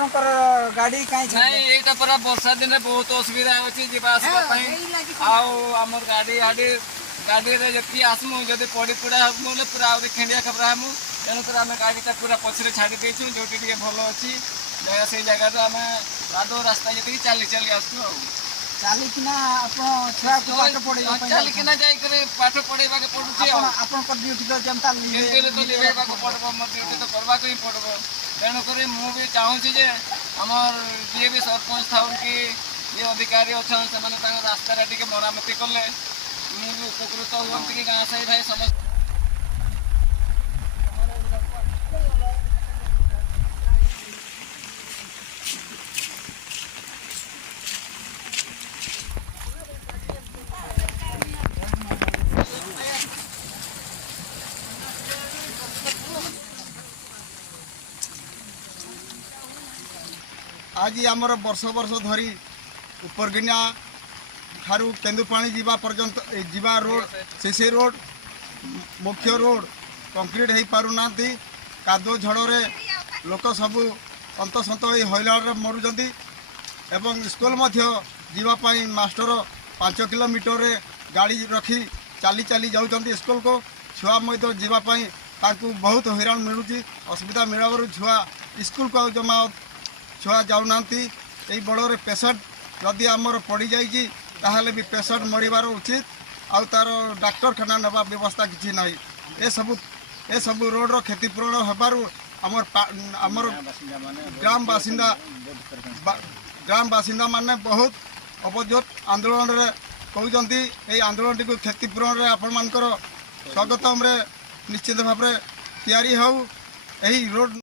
आपनकर गाड़ी काई छै नहीं एटा पूरा वर्षा दिन बहुत असुविधा होची जीवा आसबा पई आउ हमर गाड़ी रे जति आसमु जदि पड़ी पुड़ा हमले पूरा आउरी खेंडिया खबरा हमु तेनु तर आमे गाड़ीटा पूरा पछरे छाड़ी देछु जोटी टिके भलो अछि जगह से जगह रे आमे राडो रास्ता जति चली आसु आ चाली किना आपन छुआ को पाठ पढे चली किना जाई करे पाठ पढेबा के पडुची आपन पर ड्यूटी तो जनता लिए तो लेबा को पड़बो मत ड्यूटी तो करबा को ही पड़बो तेनु करे मु भी चाहू छी जे हमर जे भी सरपंच थाउन की ये अधिकारी अच्छा से माने तांग रास्ता रे टिके मरामती करले मु भी उपकृत होंती कि गां साइड है समझ आज आमर वर्ष वर्ष धरी उपरगिना ठारू केन्दुपाणी जीवा पर्यंत जीवा रोड सीसी रोड मुख्य रोड कंक्रीट हो पारना कादो झड़े लोक सबू अंतसंत हईलाड़ मरुंच एवं स्कूल जीवाई मास्टर 5 किलोमीटर गाड़ी रखी चली चली जाऊँ स्कूल को छुआ जीवाई बहुत हैरान मिलूँ असुविधा मिलवर छुआ स्कूल को जमा छुआ जाऊना यही बड़े पेसेंट जदि आमर पड़ जाए भी पेसेंट मरबार उचित आउ तार डाक्तरखाना नवा व्यवस्था किसी ना ये सब रोड रो क्षतिपूरण होबारू आमर ग्राम बासिंदा माने बहुत अवजोत आंदोलन रे कहते यही आंदोलन टी क्षतिपूरण आपण मानकर स्वागतम रे निश्चित भाव में तैयारी हो यही रोड